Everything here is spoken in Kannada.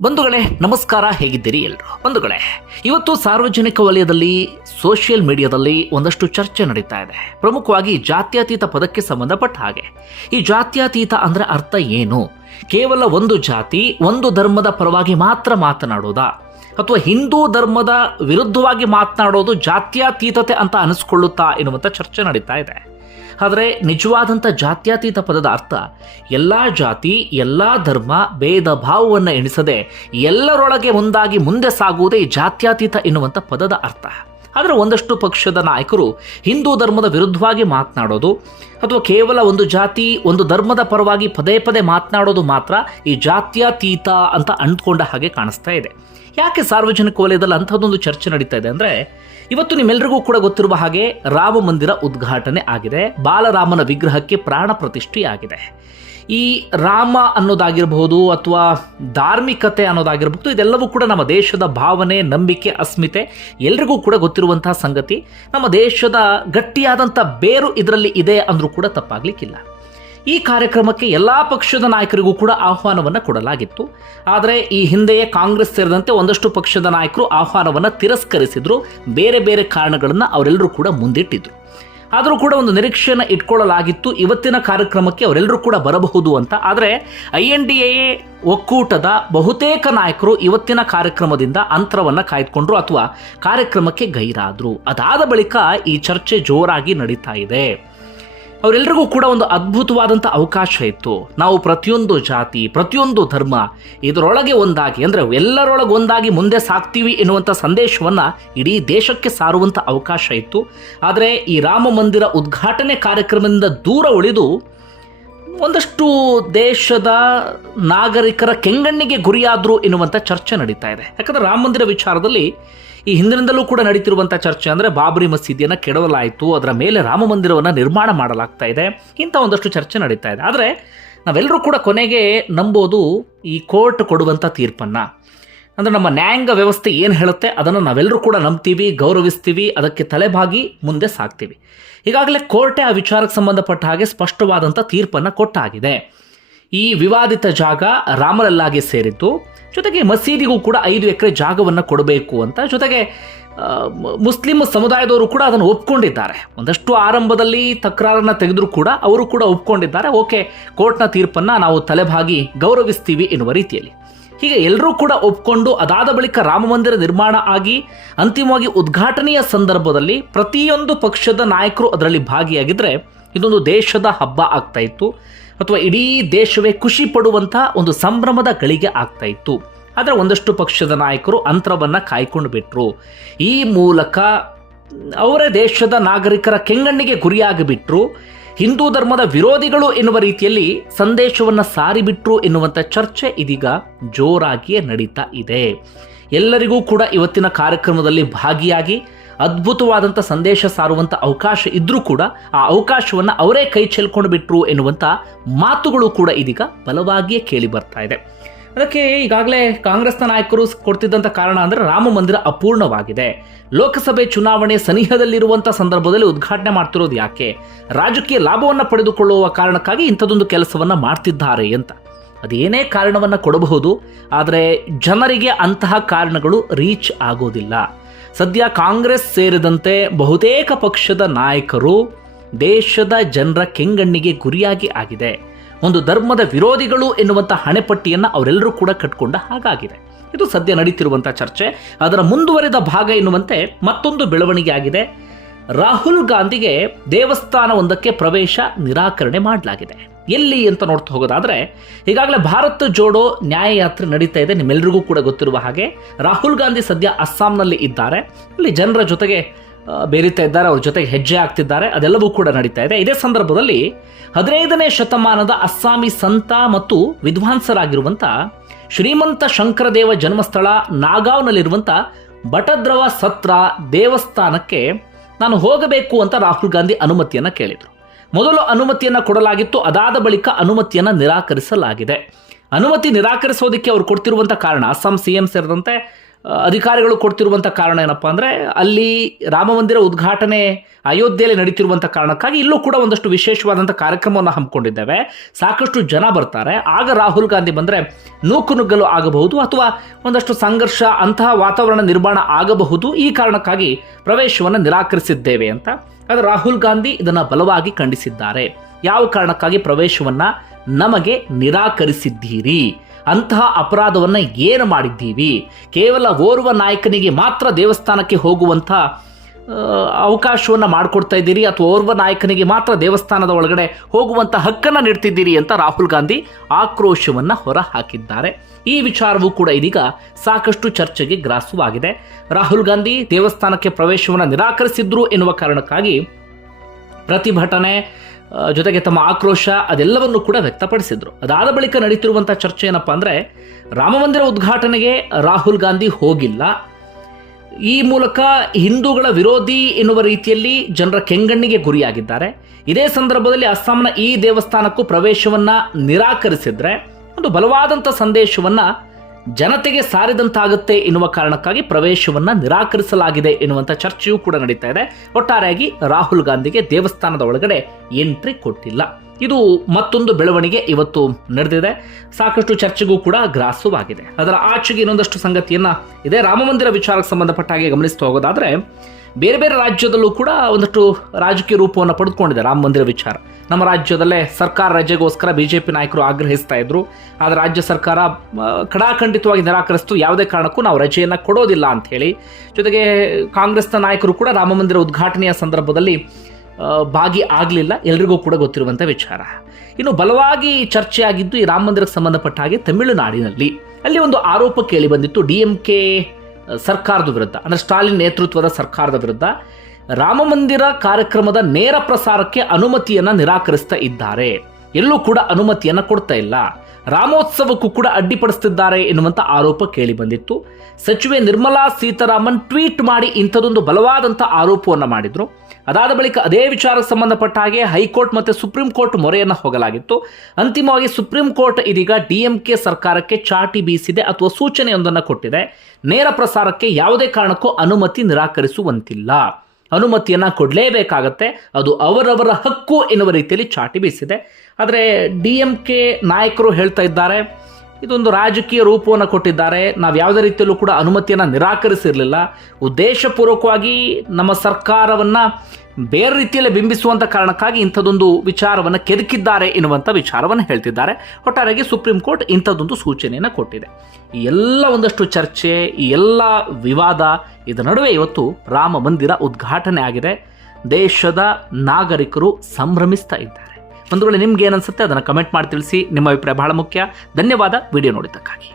ಬಂಧುಗಳೇ ನಮಸ್ಕಾರ, ಹೇಗಿದ್ದೀರಿ ಎಲ್ಲರೂ? ಬಂಧುಗಳೇ, ಇವತ್ತು ಸಾರ್ವಜನಿಕ ವಲಯದಲ್ಲಿ ಸೋಷಿಯಲ್ ಮೀಡಿಯಾದಲ್ಲಿ ಒಂದಷ್ಟು ಚರ್ಚೆ ನಡೀತಾ ಇದೆ. ಪ್ರಮುಖವಾಗಿ ಜಾತ್ಯತೀತ ಪದಕ್ಕೆ ಸಂಬಂಧಪಟ್ಟ ಹಾಗೆ. ಈ ಜಾತ್ಯತೀತ ಅಂದ್ರೆ ಅರ್ಥ ಏನು? ಕೇವಲ ಒಂದು ಜಾತಿ ಒಂದು ಧರ್ಮದ ಪರವಾಗಿ ಮಾತ್ರ ಮಾತನಾಡೋದಾ, ಅಥವಾ ಹಿಂದೂ ಧರ್ಮದ ವಿರುದ್ಧವಾಗಿ ಮಾತನಾಡೋದು ಜಾತ್ಯತೀತತೆ ಅಂತ ಅನಿಸ್ಕೊಳ್ಳುತ್ತಾ ಎನ್ನುವಂಥ ಚರ್ಚೆ ನಡೀತಾ ಇದೆ. ಆದರೆ ನಿಜವಾದಂಥ ಜಾತ್ಯತೀತ ಪದದ ಅರ್ಥ ಎಲ್ಲ ಜಾತಿ ಎಲ್ಲ ಧರ್ಮ ಭೇದ ಭಾವವನ್ನು ಎಣಿಸದೆ ಎಲ್ಲರೊಳಗೆ ಒಂದಾಗಿ ಮುಂದೆ ಸಾಗುವುದೇ ಜಾತ್ಯತೀತ ಎನ್ನುವಂಥ ಪದದ ಅರ್ಥ. ಆದರೆ ಒಂದಷ್ಟು ಪಕ್ಷದ ನಾಯಕರು ಹಿಂದೂ ಧರ್ಮದ ವಿರುದ್ಧವಾಗಿ ಮಾತನಾಡೋದು ಅಥವಾ ಕೇವಲ ಒಂದು ಜಾತಿ ಒಂದು ಧರ್ಮದ ಪರವಾಗಿ ಪದೇ ಪದೇ ಮಾತನಾಡೋದು ಮಾತ್ರ ಈ ಜಾತ್ಯತೀತ ಅಂತ ಅಂದ್ಕೊಂಡ ಹಾಗೆ ಕಾಣಿಸ್ತಾ ಇದೆ. ಯಾಕೆ ಸಾರ್ವಜನಿಕ ವಲಯದಲ್ಲಿ ಅಂಥದ್ದೊಂದು ಚರ್ಚೆ ನಡೀತಾ ಇದೆ ಅಂದರೆ, ಇವತ್ತು ನಿಮ್ಮೆಲ್ಲರಿಗೂ ಕೂಡ ಗೊತ್ತಿರುವ ಹಾಗೆ ರಾಮ ಮಂದಿರ ಉದ್ಘಾಟನೆ ಆಗಿದೆ. ಬಾಲರಾಮನ ವಿಗ್ರಹಕ್ಕೆ ಪ್ರಾಣ ಪ್ರತಿಷ್ಠೆಯಾಗಿದೆ. ಈ ರಾಮ ಅನ್ನೋದಾಗಿರಬಹುದು ಅಥವಾ ಧಾರ್ಮಿಕತೆ ಅನ್ನೋದಾಗಿರಬಹುದು, ಇದೆಲ್ಲವೂ ಕೂಡ ನಮ್ಮ ದೇಶದ ಭಾವನೆ, ನಂಬಿಕೆ, ಅಸ್ಮಿತೆ ಎಲ್ರಿಗೂ ಕೂಡ ಗೊತ್ತಿರುವಂತಹ ಸಂಗತಿ. ನಮ್ಮ ದೇಶದ ಗಟ್ಟಿಯಾದಂಥ ಬೇರು ಇದರಲ್ಲಿ ಇದೆ ಅಂದರೂ ಕೂಡ ತಪ್ಪಾಗಲಿಕ್ಕಿಲ್ಲ. ಈ ಕಾರ್ಯಕ್ರಮಕ್ಕೆ ಎಲ್ಲ ಪಕ್ಷದ ನಾಯಕರಿಗೂ ಕೂಡ ಆಹ್ವಾನವನ್ನು ಕೊಡಲಾಗಿತ್ತು. ಆದರೆ ಈ ಹಿಂದೆಯೇ ಕಾಂಗ್ರೆಸ್ ಸೇರಿದಂತೆ ಒಂದಷ್ಟು ಪಕ್ಷದ ನಾಯಕರು ಆಹ್ವಾನವನ್ನು ತಿರಸ್ಕರಿಸಿದ್ರು. ಬೇರೆ ಬೇರೆ ಕಾರಣಗಳನ್ನು ಅವರೆಲ್ಲರೂ ಕೂಡ ಮುಂದಿಟ್ಟಿದ್ರು. ಆದರೂ ಕೂಡ ಒಂದು ನಿರೀಕ್ಷೆಯನ್ನು ಇಟ್ಕೊಳ್ಳಲಾಗಿತ್ತು, ಇವತ್ತಿನ ಕಾರ್ಯಕ್ರಮಕ್ಕೆ ಅವರೆಲ್ಲರೂ ಕೂಡ ಬರಬಹುದು ಅಂತ. ಆದರೆ INDA ಒಕ್ಕೂಟದ ಬಹುತೇಕ ನಾಯಕರು ಇವತ್ತಿನ ಕಾರ್ಯಕ್ರಮದಿಂದ ಅಂತರವನ್ನು ಕಾಯ್ದುಕೊಂಡ್ರು ಅಥವಾ ಕಾರ್ಯಕ್ರಮಕ್ಕೆ ಗೈರಾದರು. ಅದಾದ ಬಳಿಕ ಈ ಚರ್ಚೆ ಜೋರಾಗಿ ನಡೀತಾ ಇದೆ. ಅವರೆಲ್ಲರಿಗೂ ಕೂಡ ಒಂದು ಅದ್ಭುತವಾದಂಥ ಅವಕಾಶ ಇತ್ತು. ನಾವು ಪ್ರತಿಯೊಂದು ಜಾತಿ ಪ್ರತಿಯೊಂದು ಧರ್ಮ ಇದರೊಳಗೆ ಒಂದಾಗಿ, ಅಂದರೆ ಎಲ್ಲರೊಳಗೆ ಒಂದಾಗಿ ಮುಂದೆ ಸಾಗ್ತೀವಿ ಎನ್ನುವಂಥ ಸಂದೇಶವನ್ನು ಇಡೀ ದೇಶಕ್ಕೆ ಸಾರುವಂಥ ಅವಕಾಶ ಇತ್ತು. ಆದರೆ ಈ ರಾಮ ಮಂದಿರ ಉದ್ಘಾಟನೆ ಕಾರ್ಯಕ್ರಮದಿಂದ ದೂರ ಉಳಿದು ಒಂದಷ್ಟು ದೇಶದ ನಾಗರಿಕರ ಕೆಂಗಣ್ಣಿಗೆ ಗುರಿಯಾದರು ಎನ್ನುವಂಥ ಚರ್ಚೆ ನಡೀತಾ ಇದೆ. ಯಾಕಂದರೆ ರಾಮ ಮಂದಿರ ವಿಚಾರದಲ್ಲಿ ಈ ಹಿಂದಿನಿಂದಲೂ ಕೂಡ ನಡೀತಿರುವಂಥ ಚರ್ಚೆ ಅಂದರೆ ಬಾಬರಿ ಮಸೀದಿಯನ್ನು ಕೆಡವಲಾಯಿತು, ಅದರ ಮೇಲೆ ರಾಮ ಮಂದಿರವನ್ನು ನಿರ್ಮಾಣ ಮಾಡಲಾಗ್ತಾ ಇದೆ, ಇಂಥ ಒಂದಷ್ಟು ಚರ್ಚೆ ನಡೀತಾ ಇದೆ. ಆದರೆ ನಾವೆಲ್ಲರೂ ಕೂಡ ಕೊನೆಗೆ ನಂಬೋದು ಈ ಕೋರ್ಟ್ ಕೊಡುವಂಥ ತೀರ್ಪನ್ನು. ಅಂದರೆ ನಮ್ಮ ನ್ಯಾಯಾಂಗ ವ್ಯವಸ್ಥೆ ಏನು ಹೇಳುತ್ತೆ ಅದನ್ನು ನಾವೆಲ್ಲರೂ ಕೂಡ ನಂಬ್ತೀವಿ, ಗೌರವಿಸ್ತೀವಿ, ಅದಕ್ಕೆ ತಲೆಬಾಗಿ ಮುಂದೆ ಸಾಗ್ತೀವಿ. ಈಗಾಗಲೇ ಕೋರ್ಟೇ ಆ ವಿಚಾರಕ್ಕೆ ಸಂಬಂಧಪಟ್ಟ ಹಾಗೆ ಸ್ಪಷ್ಟವಾದಂಥ ತೀರ್ಪನ್ನು ಕೊಟ್ಟಾಗಿದೆ. ಈ ವಿವಾದಿತ ಜಾಗ ರಾಮಲಲ್ಲಾಗೆ ಸೇರಿದ್ದು, ಜೊತೆಗೆ ಮಸೀದಿಗೂ ಕೂಡ 5 ಎಕರೆ ಜಾಗವನ್ನು ಕೊಡಬೇಕು ಅಂತ, ಜೊತೆಗೆ ಮುಸ್ಲಿಂ ಸಮುದಾಯದವರು ಕೂಡ ಅದನ್ನು ಒಪ್ಕೊಂಡಿದ್ದಾರೆ. ಒಂದಷ್ಟು ಆರಂಭದಲ್ಲಿ ತಕರಾರನ್ನು ತೆಗೆದರೂ ಕೂಡ ಅವರು ಕೂಡ ಒಪ್ಕೊಂಡಿದ್ದಾರೆ. ಓಕೆ, ಕೋರ್ಟ್ನ ತೀರ್ಪನ್ನು ನಾವು ತಲೆಬಾಗಿ ಗೌರವಿಸ್ತೀವಿ ಎನ್ನುವ ರೀತಿಯಲ್ಲಿ. ಹೀಗೆ ಎಲ್ಲರೂ ಕೂಡ ಒಪ್ಕೊಂಡು ಅದಾದ ಬಳಿಕ ರಾಮ ಮಂದಿರ ನಿರ್ಮಾಣ ಆಗಿ ಅಂತಿಮವಾಗಿ ಉದ್ಘಾಟನೆಯ ಸಂದರ್ಭದಲ್ಲಿ ಪ್ರತಿಯೊಂದು ಪಕ್ಷದ ನಾಯಕರು ಅದರಲ್ಲಿ ಭಾಗಿಯಾಗಿದ್ದರೆ ಇದೊಂದು ದೇಶದ ಹಬ್ಬ ಆಗ್ತಾ ಇತ್ತು, ಅಥವಾ ಇಡೀ ದೇಶವೇ ಖುಷಿ ಪಡುವಂಥ ಒಂದು ಸಂಭ್ರಮದ ಗಳಿಗೆ ಆಗ್ತಾ ಇತ್ತು. ಆದರೆ ಒಂದಷ್ಟು ಪಕ್ಷದ ನಾಯಕರು ಅಂತರವನ್ನು ಕಾಯ್ಕೊಂಡು ಬಿಟ್ಟರು. ಈ ಮೂಲಕ ಅವರೇ ದೇಶದ ನಾಗರಿಕರ ಕೆಂಗಣ್ಣಿಗೆ ಗುರಿಯಾಗಿಬಿಟ್ರು. ಹಿಂದೂ ಧರ್ಮದ ವಿರೋಧಿಗಳು ಎನ್ನುವ ರೀತಿಯಲ್ಲಿ ಸಂದೇಶವನ್ನು ಸಾರಿಬಿಟ್ರು ಎನ್ನುವಂಥ ಚರ್ಚೆ ಇದೀಗ ಜೋರಾಗಿಯೇ ನಡೀತಾ ಇದೆ. ಎಲ್ಲರಿಗೂ ಕೂಡ ಇವತ್ತಿನ ಕಾರ್ಯಕ್ರಮದಲ್ಲಿ ಭಾಗಿಯಾಗಿ ಅದ್ಭುತವಾದಂಥ ಸಂದೇಶ ಸಾರುವಂಥ ಅವಕಾಶ ಇದ್ರೂ ಕೂಡ ಆ ಅವಕಾಶವನ್ನು ಅವರೇ ಕೈ ಚೆಲ್ಕೊಂಡು ಬಿಟ್ರು ಎನ್ನುವಂಥ ಮಾತುಗಳು ಕೂಡ ಇದೀಗ ಬಲವಾಗಿಯೇ ಕೇಳಿ ಬರ್ತಾ ಇದೆ. ಅದಕ್ಕೆ ಈಗಾಗಲೇ ಕಾಂಗ್ರೆಸ್ನ ನಾಯಕರು ಕೊಡ್ತಿದ್ದಂಥ ಕಾರಣ ಅಂದರೆ ರಾಮ ಮಂದಿರ ಅಪೂರ್ಣವಾಗಿದೆ, ಲೋಕಸಭೆ ಚುನಾವಣೆ ಸನಿಹದಲ್ಲಿರುವಂಥ ಸಂದರ್ಭದಲ್ಲಿ ಉದ್ಘಾಟನೆ ಮಾಡ್ತಿರೋದು ಯಾಕೆ, ರಾಜಕೀಯ ಲಾಭವನ್ನು ಪಡೆದುಕೊಳ್ಳುವ ಕಾರಣಕ್ಕಾಗಿ ಇಂಥದ್ದೊಂದು ಕೆಲಸವನ್ನು ಮಾಡ್ತಿದ್ದಾರೆ ಅಂತ. ಅದೇನೇ ಕಾರಣವನ್ನು ಕೊಡಬಹುದು, ಆದರೆ ಜನರಿಗೆ ಅಂತಹ ಕಾರಣಗಳು ರೀಚ್ ಆಗೋದಿಲ್ಲ. ಸದ್ಯ ಕಾಂಗ್ರೆಸ್ ಸೇರಿದಂತೆ ಬಹುತೇಕ ಪಕ್ಷದ ನಾಯಕರು ದೇಶದ ಜನರ ಕೆಂಗಣ್ಣಿಗೆ ಗುರಿಯಾಗಿ ಆಗಿದೆ. ಒಂದು ಧರ್ಮದ ವಿರೋಧಿಗಳು ಎನ್ನುವಂಥ ಹಣೆಪಟ್ಟಿಯನ್ನು ಅವರೆಲ್ಲರೂ ಕೂಡ ಕಟ್ಕೊಂಡ ಹಾಗಾಗಿದೆ. ಇದು ಸದ್ಯ ನಡೀತಿರುವಂಥ ಚರ್ಚೆ. ಅದರ ಮುಂದುವರೆದ ಭಾಗ ಎನ್ನುವಂತೆ ಮತ್ತೊಂದು ಬೆಳವಣಿಗೆ ಆಗಿದೆ. ರಾಹುಲ್ ಗಾಂಧಿಗೆ ದೇವಸ್ಥಾನವೊಂದಕ್ಕೆ ಪ್ರವೇಶ ನಿರಾಕರಣೆ ಮಾಡಲಾಗಿದೆ. ಎಲ್ಲಿ ಅಂತ ನೋಡ್ತಾ ಹೋಗೋದಾದರೆ, ಈಗಾಗಲೇ ಭಾರತ್ ಜೋಡೋ ನ್ಯಾಯಯಾತ್ರೆ ನಡೀತಾ ಇದೆ. ನಿಮ್ಮೆಲ್ಲರಿಗೂ ಕೂಡ ಗೊತ್ತಿರುವ ಹಾಗೆ ರಾಹುಲ್ ಗಾಂಧಿ ಸದ್ಯ ಅಸ್ಸಾಂನಲ್ಲಿ ಇದ್ದಾರೆ. ಅಲ್ಲಿ ಜನರ ಜೊತೆಗೆ ಬೇರಿತಾ ಇದ್ದಾರೆ, ಅವ್ರ ಜೊತೆಗೆ ಹೆಜ್ಜೆ ಆಗ್ತಿದ್ದಾರೆ, ಅದೆಲ್ಲವೂ ಕೂಡ ನಡೀತಾ ಇದೆ. ಇದೇ ಸಂದರ್ಭದಲ್ಲಿ 15ನೇ ಶತಮಾನದ ಅಸ್ಸಾಮಿ ಸಂತ ಮತ್ತು ವಿದ್ವಾಂಸರಾಗಿರುವಂಥ ಶ್ರೀಮಂತ ಶಂಕರದೇವ ಜನ್ಮಸ್ಥಳ ನಾಗಾವ್ನಲ್ಲಿರುವಂಥ ಬಟದ್ರವ ಸತ್ರ ದೇವಸ್ಥಾನಕ್ಕೆ ನಾನು ಹೋಗಬೇಕು ಅಂತ ರಾಹುಲ್ ಗಾಂಧಿ ಅನುಮತಿಯನ್ನು ಕೇಳಿದರು. ಮೊದಲು ಅನುಮತಿಯನ್ನು ಕೊಡಲಾಗಿತ್ತು, ಅದಾದ ಬಳಿಕ ಅನುಮತಿಯನ್ನು ನಿರಾಕರಿಸಲಾಗಿದೆ. ಅನುಮತಿ ನಿರಾಕರಿಸೋದಕ್ಕೆ ಅವರು ಕೊಡ್ತಿರುವಂಥ ಕಾರಣ ಅಸ್ಸಾಂ CM ಸೇರಿದಂತೆ ಅಧಿಕಾರಿಗಳು ಕೊಡ್ತಿರುವಂಥ ಕಾರಣ ಏನಪ್ಪ ಅಂದರೆ ಅಲ್ಲಿ ರಾಮ ಮಂದಿರ ಉದ್ಘಾಟನೆ ಅಯೋಧ್ಯೆಯಲ್ಲಿ ನಡೀತಿರುವಂಥ ಕಾರಣಕ್ಕಾಗಿ ಇಲ್ಲೂ ಕೂಡ ಒಂದಷ್ಟು ವಿಶೇಷವಾದಂಥ ಕಾರ್ಯಕ್ರಮವನ್ನು ಹಮ್ಮಿಕೊಂಡಿದ್ದೇವೆ, ಸಾಕಷ್ಟು ಜನ ಬರ್ತಾರೆ, ಆಗ ರಾಹುಲ್ ಗಾಂಧಿ ಬಂದರೆ ನೂಕುನುಗ್ಗಲು ಆಗಬಹುದು ಅಥವಾ ಒಂದಷ್ಟು ಸಂಘರ್ಷ ಅಂತಹ ವಾತಾವರಣ ನಿರ್ಮಾಣ ಆಗಬಹುದು, ಈ ಕಾರಣಕ್ಕಾಗಿ ಪ್ರವೇಶವನ್ನು ನಿರಾಕರಿಸಿದ್ದೇವೆ ಅಂತ. ಆದರೆ ರಾಹುಲ್ ಗಾಂಧಿ ಇದನ್ನು ಬಲವಾಗಿ ಖಂಡಿಸಿದ್ದಾರೆ. ಯಾವ ಕಾರಣಕ್ಕಾಗಿ ಪ್ರವೇಶವನ್ನು ನಮಗೆ ನಿರಾಕರಿಸಿದ್ದೀರಿ, ಅಂತಹ ಅಪರಾಧವನ್ನು ಏನು ಮಾಡಿದ್ದೀವಿ, ಕೇವಲ ಓರ್ವ ನಾಯಕನಿಗೆ ಮಾತ್ರ ದೇವಸ್ಥಾನಕ್ಕೆ ಹೋಗುವಂಥ ಅವಕಾಶವನ್ನು ಮಾಡಿಕೊಡ್ತಾ ಇದ್ದೀರಿ ಅಥವಾ ಓರ್ವ ನಾಯಕನಿಗೆ ಮಾತ್ರ ದೇವಸ್ಥಾನದ ಒಳಗಡೆ ಹೋಗುವಂಥ ಹಕ್ಕನ್ನು ನೀಡ್ತಿದ್ದೀರಿ ಅಂತ ರಾಹುಲ್ ಗಾಂಧಿ ಆಕ್ರೋಶವನ್ನು ಹೊರಹಾಕಿದ್ದಾರೆ. ಈ ವಿಚಾರವೂ ಕೂಡ ಇದೀಗ ಸಾಕಷ್ಟು ಚರ್ಚೆಗೆ ಗ್ರಾಸವಾಗಿದೆ. ರಾಹುಲ್ ಗಾಂಧಿ ದೇವಸ್ಥಾನಕ್ಕೆ ಪ್ರವೇಶವನ್ನು ನಿರಾಕರಿಸಿದ್ರು ಎನ್ನುವ ಕಾರಣಕ್ಕಾಗಿ ಪ್ರತಿಭಟನೆ ಜೊತೆಗೆ ತಮ್ಮ ಆಕ್ರೋಶ ಅದೆಲ್ಲವನ್ನು ಕೂಡ ವ್ಯಕ್ತಪಡಿಸಿದ್ರು. ಅದಾದ ಬಳಿಕ ನಡೀತಿರುವಂಥ ಚರ್ಚೆ ಏನಪ್ಪ ಅಂದರೆ, ರಾಮ ಮಂದಿರ ಉದ್ಘಾಟನೆಗೆ ರಾಹುಲ್ ಗಾಂಧಿ ಹೋಗಿಲ್ಲ, ಈ ಮೂಲಕ ಹಿಂದೂಗಳ ವಿರೋಧಿ ಎನ್ನುವ ರೀತಿಯಲ್ಲಿ ಜನರ ಕೆಂಗಣ್ಣಿಗೆ ಗುರಿಯಾಗಿದ್ದಾರೆ. ಇದೇ ಸಂದರ್ಭದಲ್ಲಿ ಅಸ್ಸಾಂನ ಈ ದೇವಸ್ಥಾನಕ್ಕೂ ಪ್ರವೇಶವನ್ನು ನಿರಾಕರಿಸಿದ್ರೆ ಒಂದು ಬಲವಾದಂಥ ಸಂದೇಶವನ್ನು ಜನತೆಗೆ ಸಾರಿದಂತಾಗುತ್ತೆ ಎನ್ನುವ ಕಾರಣಕ್ಕಾಗಿ ಪ್ರವೇಶವನ್ನು ನಿರಾಕರಿಸಲಾಗಿದೆ ಎನ್ನುವಂಥ ಚರ್ಚೆಯೂ ಕೂಡ ನಡೀತಾ ಇದೆ. ಒಟ್ಟಾರೆಯಾಗಿ ರಾಹುಲ್ ಗಾಂಧಿಗೆ ದೇವಸ್ಥಾನದ ಒಳಗಡೆ ಎಂಟ್ರಿ ಕೊಟ್ಟಿಲ್ಲ. ಇದು ಮತ್ತೊಂದು ಬೆಳವಣಿಗೆ ಇವತ್ತು ನಡೆದಿದೆ, ಸಾಕಷ್ಟು ಚರ್ಚೆಗೂ ಕೂಡ ಗ್ರಾಸವಾಗಿದೆ. ಅದರ ಆಚೆಗೆ ಇನ್ನೊಂದಷ್ಟು ಸಂಗತಿಯನ್ನು ಇದೇ ರಾಮ ಮಂದಿರ ವಿಚಾರಕ್ಕೆ ಸಂಬಂಧಪಟ್ಟ ಹಾಗೆ ಗಮನಿಸ್ತಾ ಹೋಗೋದಾದರೆ, ಬೇರೆ ಬೇರೆ ರಾಜ್ಯದಲ್ಲೂ ಕೂಡ ಒಂದಷ್ಟು ರಾಜಕೀಯ ರೂಪವನ್ನು ಪಡೆದುಕೊಂಡಿದೆ ರಾಮ ಮಂದಿರ ವಿಚಾರ. ನಮ್ಮ ರಾಜ್ಯದಲ್ಲೇ ಸರ್ಕಾರ ರಜೆಗೋಸ್ಕರ ಬಿಜೆಪಿ ನಾಯಕರು ಆಗ್ರಹಿಸ್ತಾ ಇದ್ರು, ಆದರೆ ರಾಜ್ಯ ಸರ್ಕಾರ ಖಡಾಖಂಡಿತವಾಗಿ ನಿರಾಕರಿಸಿತು, ಯಾವುದೇ ಕಾರಣಕ್ಕೂ ನಾವು ರಜೆಯನ್ನು ಕೊಡೋದಿಲ್ಲ ಅಂತ ಹೇಳಿ. ಜೊತೆಗೆ ಕಾಂಗ್ರೆಸ್ನ ನಾಯಕರು ಕೂಡ ರಾಮ ಮಂದಿರ ಉದ್ಘಾಟನೆಯ ಸಂದರ್ಭದಲ್ಲಿ ಭಾಗಿ ಆಗಲಿಲ್ಲ, ಎಲ್ರಿಗೂ ಕೂಡ ಗೊತ್ತಿರುವಂಥ ವಿಚಾರ. ಇನ್ನು ಬಲವಾಗಿ ಚರ್ಚೆಯಾಗಿದ್ದು ಈ ರಾಮ ಮಂದಿರಕ್ಕೆ ಸಂಬಂಧಪಟ್ಟ ಹಾಗೆ ತಮಿಳುನಾಡಿನಲ್ಲಿ ಅಲ್ಲಿ ಒಂದು ಆರೋಪ ಕೇಳಿ ಬಂದಿತ್ತು DMK ಸರ್ಕಾರದ ವಿರುದ್ಧ, ಅಂದರೆ ಸ್ಟಾಲಿನ್ ನೇತೃತ್ವದ ಸರ್ಕಾರದ ವಿರುದ್ಧ ರಾಮ ಮಂದಿರ ಕಾರ್ಯಕ್ರಮದ ನೇರ ಪ್ರಸಾರಕ್ಕೆ ಅನುಮತಿಯನ್ನು ನಿರಾಕರಿಸ್ತಾ ಇದ್ದಾರೆ, ಎಲ್ಲೂ ಕೂಡ ಅನುಮತಿಯನ್ನು ಕೊಡ್ತಾ ಇಲ್ಲ, ರಾಮೋತ್ಸವಕ್ಕೂ ಕೂಡ ಅಡ್ಡಿಪಡಿಸ್ತಿದ್ದಾರೆ ಎನ್ನುವಂಥ ಆರೋಪ ಕೇಳಿ ಬಂದಿತ್ತು. ಸಚಿವೆ ನಿರ್ಮಲಾ ಸೀತಾರಾಮನ್ ಟ್ವೀಟ್ ಮಾಡಿ ಇಂಥದೊಂದು ಬಲವಾದಂಥ ಆರೋಪವನ್ನು ಮಾಡಿದ್ರು. ಅದಾದ ಬಳಿಕ ಅದೇ ವಿಚಾರಕ್ಕೆ ಸಂಬಂಧಪಟ್ಟ ಹಾಗೆ ಹೈಕೋರ್ಟ್ ಮತ್ತು ಸುಪ್ರೀಂ ಕೋರ್ಟ್ ಮೊರೆಯನ್ನು ಹೋಗಲಾಗಿತ್ತು. ಅಂತಿಮವಾಗಿ ಸುಪ್ರೀಂ ಕೋರ್ಟ್ ಇದೀಗ DMK ಸರ್ಕಾರಕ್ಕೆ ಚಾಟಿ ಬೀಸಿದೆ ಅಥವಾ ಸೂಚನೆಯೊಂದನ್ನು ಕೊಟ್ಟಿದೆ. ನೇರ ಪ್ರಸಾರಕ್ಕೆ ಯಾವುದೇ ಕಾರಣಕ್ಕೂ ಅನುಮತಿ ನಿರಾಕರಿಸುವಂತಿಲ್ಲ, ಅನುಮತಿಯನ್ನು ಕೊಡಲೇಬೇಕಾಗತ್ತೆ, ಅದು ಅವರವರ ಹಕ್ಕು ಎನ್ನುವ ರೀತಿಯಲ್ಲಿ ಚಾಟಿ ಬೀಸಿದೆ. ಆದರೆ DMK ನಾಯಕರು ಹೇಳ್ತಾ ಇದ್ದಾರೆ, ಇದೊಂದು ರಾಜಕೀಯ ರೂಪವನ್ನು ಕೊಟ್ಟಿದ್ದಾರೆ, ನಾವು ಯಾವುದೇ ರೀತಿಯಲ್ಲೂ ಕೂಡ ಅನುಮತಿಯನ್ನು ನಿರಾಕರಿಸಿರಲಿಲ್ಲ, ಉದ್ದೇಶಪೂರ್ವಕವಾಗಿ ನಮ್ಮ ಸರ್ಕಾರವನ್ನು ಬೇರೆ ರೀತಿಯಲ್ಲಿ ಬಿಂಬಿಸುವಂಥ ಕಾರಣಕ್ಕಾಗಿ ಇಂಥದ್ದೊಂದು ವಿಚಾರವನ್ನು ಕೆದಕಿದ್ದಾರೆ ಎನ್ನುವಂಥ ವಿಚಾರವನ್ನು ಹೇಳ್ತಿದ್ದಾರೆ. ಒಟ್ಟಾರೆಯಾಗಿ ಸುಪ್ರೀಂ ಕೋರ್ಟ್ ಇಂಥದ್ದೊಂದು ಸೂಚನೆಯನ್ನು ಕೊಟ್ಟಿದೆ. ಈ ಎಲ್ಲ ಒಂದಷ್ಟು ಚರ್ಚೆ, ಈ ಎಲ್ಲ ವಿವಾದ ಇದರ ನಡುವೆ ಇವತ್ತು ರಾಮ ಮಂದಿರ ಉದ್ಘಾಟನೆ ಆಗಿದೆ. ದೇಶದ ನಾಗರಿಕರು ಸಂಭ್ರಮಿಸ್ತಾ ಇದ್ದಾರೆ. ಒಂದು ವೇಳೆ ನಿಮ್ಗೆ ಏನನ್ಸುತ್ತೆ ಅದನ್ನು ಕಮೆಂಟ್ ಮಾಡಿ ತಿಳಿಸಿ. ನಿಮ್ಮ ಅಭಿಪ್ರಾಯ ಬಹಳ ಮುಖ್ಯ. ಧನ್ಯವಾದ ವಿಡಿಯೋ ನೋಡಿದ್ದಕ್ಕಾಗಿ.